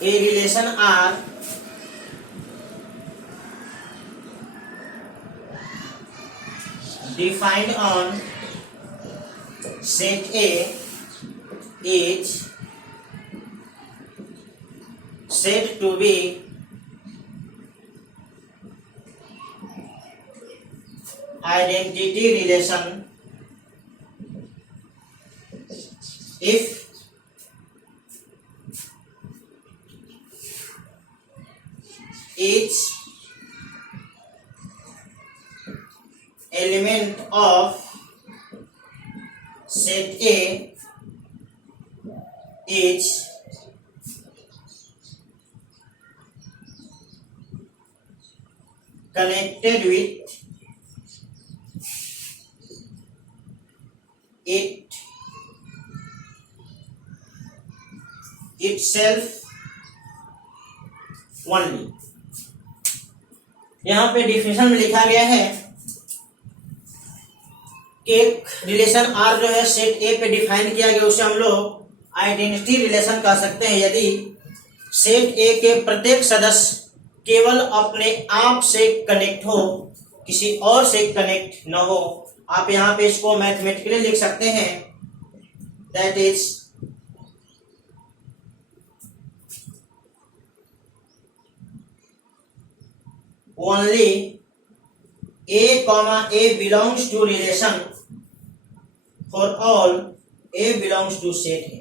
A relation R defined on set A is said to be identity relation if each element of set A is connected with it itself only। यहाँ पे definition में लिखा गया है कि एक relation are जो है सेट ए पे डिफाइन किया गया, उसे हम लोग आइडेंटिटी रिलेशन कह सकते हैं यदि सेट ए के प्रत्येक सदस्य केवल अपने आप से कनेक्ट हो, किसी और से कनेक्ट न हो। आप यहाँ पे इसको मैथमेटिकली लिख सकते हैं, that is only A comma A belongs to relation for all A belongs to set A।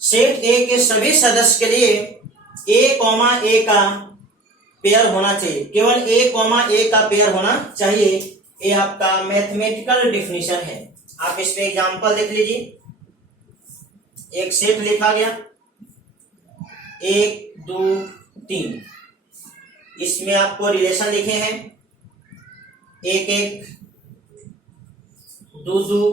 Set A के सभी सदस्य के लिए A कॉमा A का पेयर होना चाहिए, केवल A कॉमा A का पेयर होना चाहिए। ये आपका मैथमेटिकल डिफिनीशन है। आप इस पे एग्जांपल देख लीजिए। एक सेट लिखा गया 1 2 3, इसमें आपको रिलेशन लिखे हैं 1 1 2 2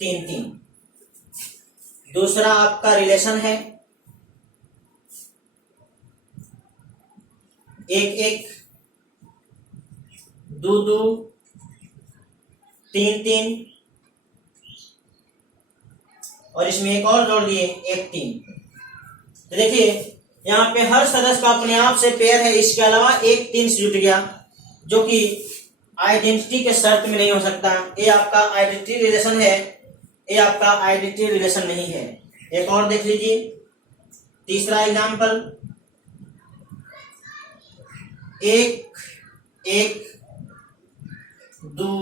3 3। दूसरा आपका रिलेशन है 1 1 2 2 3 3, और इसमें एक और जोड़ दिए 1 3। तो देखिए यहाँ पे हर सदस्य का अपने आप से पेयर है, इसके अलावा 1 3 से जुट गया, जो कि आइडेंटिटी के शर्त में नहीं हो सकता। ये आपका आइडेंटिटी रिलेशन है, ये आपका आइडेंटिटी रिलेशन नहीं है। एक और देख लीजिए, तीसरा एग्जांपल 1 1 2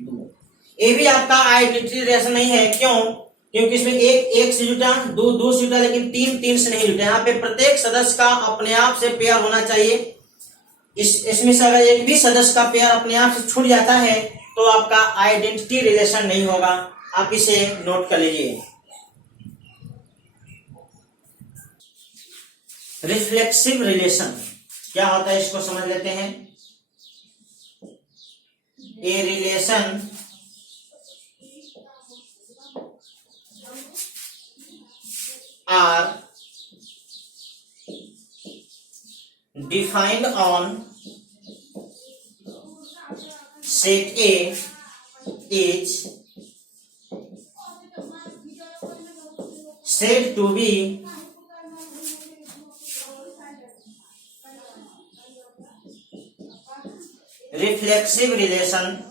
2। ये भी आपका आइडेंटिटी रिलेशन नहीं है। क्यों? क्योंकि इसमें 1 1 से जुटा, 2 2 से जुटा, लेकिन 3 3 से नहीं जुटा। यहाँ पे प्रत्येक सदस्य का अपने आप से पेयर होना चाहिए। इसमें से अगर एक भी सदस्य का पेयर अपने आप से छूट जाता है तो आपका आइडेंटिटी रिलेशन नहीं होगा। आप इसे नोट कर लीजिए। रिफ्लेक्सिव रिलेशन क्या होता है, इसको समझ लेते हैं। A relation are defined on set A is said to be reflexive relation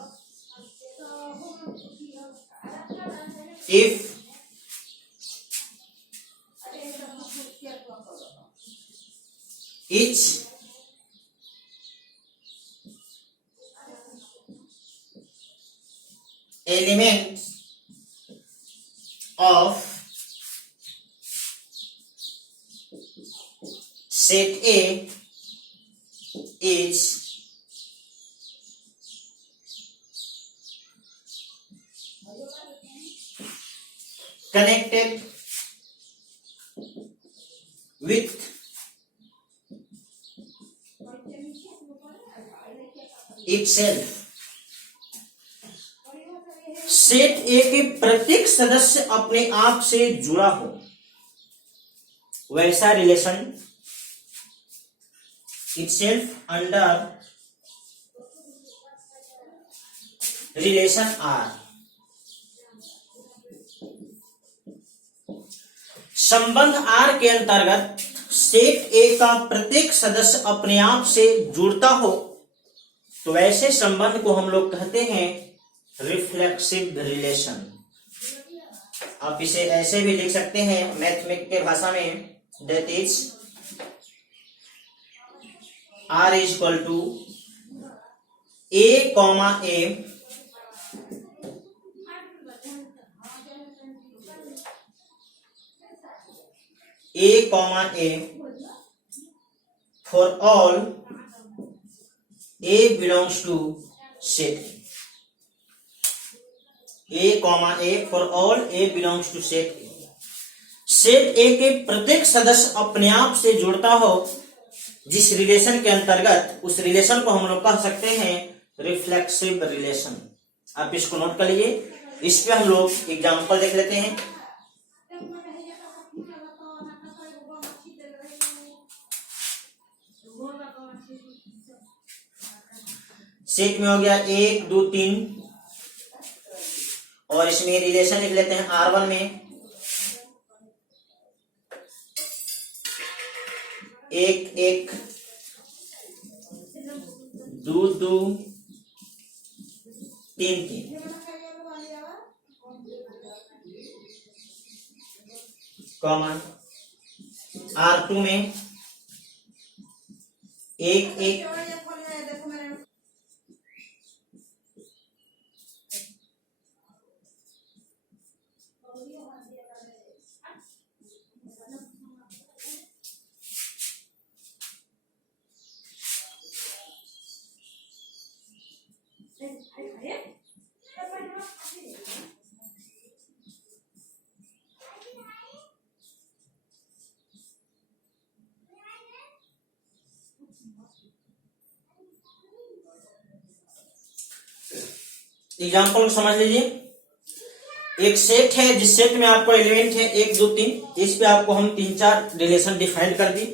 if each element of set A is connected with itself। Set A के प्रत्येक सदस्य अपने आप से जुड़ा हो, वैसा relation itself under relation R. संबंध आर के अंतर्गत सेट ए का प्रत्येक सदस्य अपने आप से जुड़ता हो तो ऐसे संबंध को हम लोग कहते हैं रिफ्लेक्सिव रिलेशन। आप इसे ऐसे भी लिख सकते हैं मैथमेटिक्स के भाषा में, that is R is equal to a comma a comma a for all a belongs to set A comma a for all a belongs to set A. Set A के प्रत्येक सदस्य अपने आप से जुड़ता हो जिस रिलेशन के अंतर्गत, उस रिलेशन को हम लोग कह सकते हैं रिफ्लेक्सिव रिलेशन। आप इसको नोट कर लीजिए। इस पे हम लोग एग्जांपल देख लेते हैं। सेट में हो गया 1 2 3 और इसमें रिलेशन लिख लेते हैं R1 में 1 1 2 2 3 3 कॉमन R2 में 1 1 एग्जाम्पल को समझ लीजिए। एक सेट है जिस सेट में आपको एलिमेंट है 1 2 3, इस पे आपको हम 3 4 रिलेशन डिफाइन कर दी।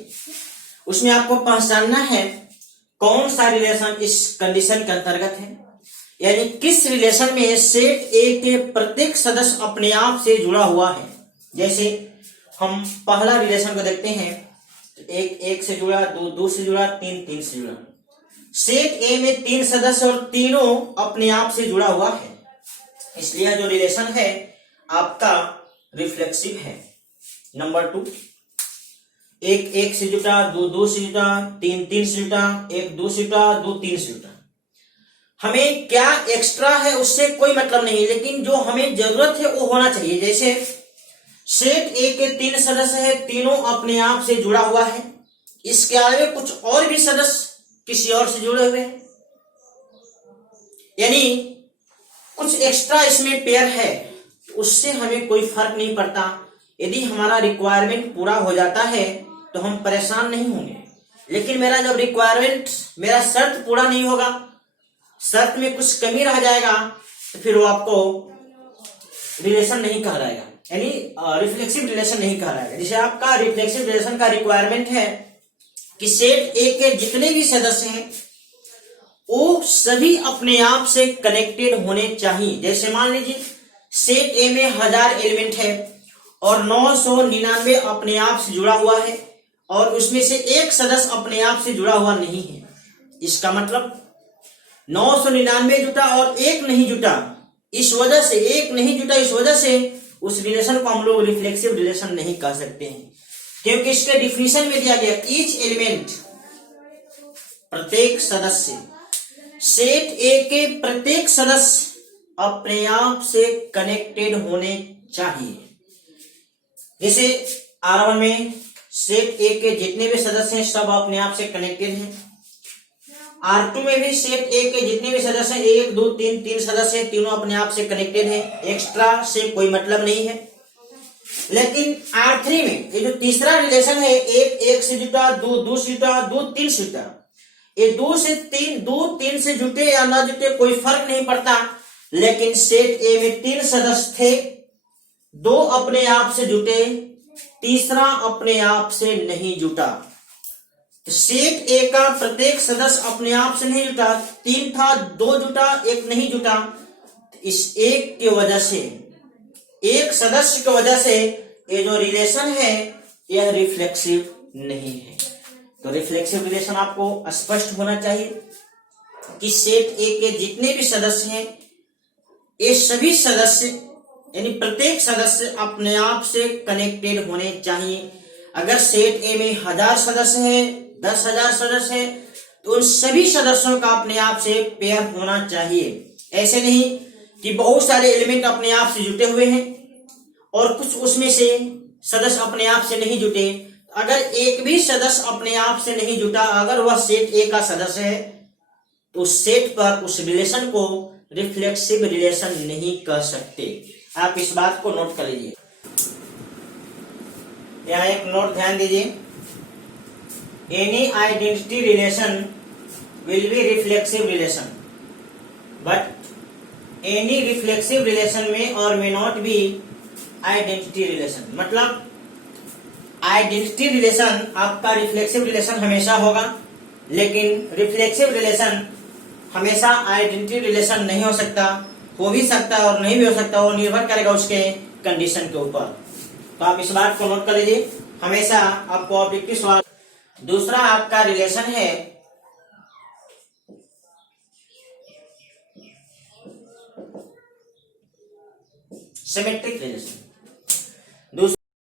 उसमें आपको पहचानना है कौन सा रिलेशन इस कंडीशन के अंतर्गत है, यानी किस रिलेशन में सेट ए के प्रत्येक सदस्य अपने आप से जुड़ा हुआ है। जैसे हम पहला रिलेशन को देखते हैं, 1 1 से जुड़ा, 2 2 से जुड़ा, 3 3 से जुड़ा। सेट ए में 3 सदस्य और तीनों अपने आप से जुड़ा हुआ है, इसलिए जो रिलेशन है आपका रिफ्लेक्सिव है। नंबर 2, 1 1 से जुटा, 2 2 से जुटा, 3 3 से जुटा, 1 2 से जुटा, 2 3 से जुटा। हमें क्या एक्स्ट्रा है उससे कोई मतलब नहीं, लेकिन जो हमें जरूरत है वो होना चाहिए। जैसे सेट ए के 3 सदस्य है, तीनों अपने आप से जुड़ा हुआ है, इसके अलावा कुछ और भी सदस्य किसी और से जुड़े हुए हैं, यानी कुछ एक्स्ट्रा इसमें पेयर है, उससे हमें कोई फर्क नहीं पड़ता। यदि हमारा रिक्वायरमेंट पूरा हो जाता है तो हम परेशान नहीं होंगे, लेकिन मेरा जब रिक्वायरमेंट, मेरा शर्त पूरा नहीं होगा, शर्त में कुछ कमी रह जाएगा, तो फिर वो आपको रिलेशन नहीं कहलाएगा, यानी रिफ्लेक्सिव रिलेशन नहीं कहलाएगा। जैसे आपका रिफ्लेक्सिव रिलेशन का रिक्वायरमेंट है कि सेट ए के जितने भी सदस्य हैं वो सभी अपने आप से कनेक्टेड होने चाहिए। जैसे मान लीजिए सेट ए में 1000 एलिमेंट है और 999 अपने आप से जुड़ा हुआ है और उसमें से एक सदस्य अपने आप से जुड़ा हुआ नहीं है। इसका मतलब 999 जुटा और एक नहीं जुटा, इस वजह से एक नहीं जुटा, इस वजह से उस रिलेशन को हम लोग रिफ्लेक्सिव रिलेशन नहीं कह सकते हैं, क्योंकि इसके डिफिनेशन में दिया गया ईच एलिमेंट, प्रत्येक सदस्य, सेट ए के प्रत्येक सदस्य अपने आप से कनेक्टेड होने चाहिए। जैसे R1 में सेट ए के जितने भी सदस्य हैं सब अपने आप से कनेक्टेड हैं। R2 में भी सेट ए के जितने भी सदस्य हैं 1 2 3 3 सदस्य हैं, तीनों अपने आप से कनेक्टेड हैं, एक्स्ट्रा से कोई मतलब नहीं है। लेकिन R3 में ये जो तीसरा रिलेशन है 1 1 से जुटा, 2 2 से जुटा, 2 3 से जुटा, ये 2 3 से जुटे या ना जुटे कोई फर्क नहीं पड़ता, लेकिन सेट ए में 3 सदस्य थे, 2 अपने आप से जुटे, तीसरा अपने आप से नहीं जुटा। तो सेट ए का प्रत्येक सदस्य अपने आप से नहीं जुटा, 3 था, 2 जुटा, 1 नहीं जुटा। इस एक के वजह से, एक सदस्य की वजह से ये जो रिलेशन है यह रिफ्लेक्सिव नहीं है। तो रिफ्लेक्सिव रिलेशन आपको स्पष्ट होना चाहिए कि सेट ए के जितने भी सदस्य हैं ये सभी सदस्य यानी प्रत्येक सदस्य अपने आप से कनेक्टेड होने चाहिए। अगर सेट ए में 1000 सदस्य हैं, 10,000 सदस्य हैं, तो उन सभी सदस्यों का अपने आप से पेयर होना चाहिए। ऐसे नहीं कि बहुत सारे एलिमेंट अपने आप से जुटे हुए हैं और कुछ उसमें से सदस्य अपने आप से नहीं जुटे। अगर एक भी सदस्य अपने आप से नहीं जुटा, अगर वह सेट ए का सदस्य है, तो उस सेट पर उस रिलेशन को रिफ्लेक्सिव रिलेशन नहीं कह सकते। आप इस बात को नोट कर लीजिए। यहाँ एक नोट ध्यान दीजिए, any identity relation will be reflexive relation but any reflexive relation में और may not be identity relation. मतलब आइडेंटिटी रिलेशन आपका रिफ्लेक्सिव रिलेशन हमेशा होगा, लेकिन रिफ्लेक्सिव रिलेशन हमेशा आइडेंटिटी रिलेशन नहीं हो सकता। हो भी सकता है और नहीं भी हो सकता, वो निर्भर करेगा उसके कंडीशन के ऊपर। तो आप इस बात को नोट कर लीजिए, हमेशा आपको ऑब्जेक्टिव सवाल। दूसरा आपका रिलेशन है सिमेट्रिक रिलेशन।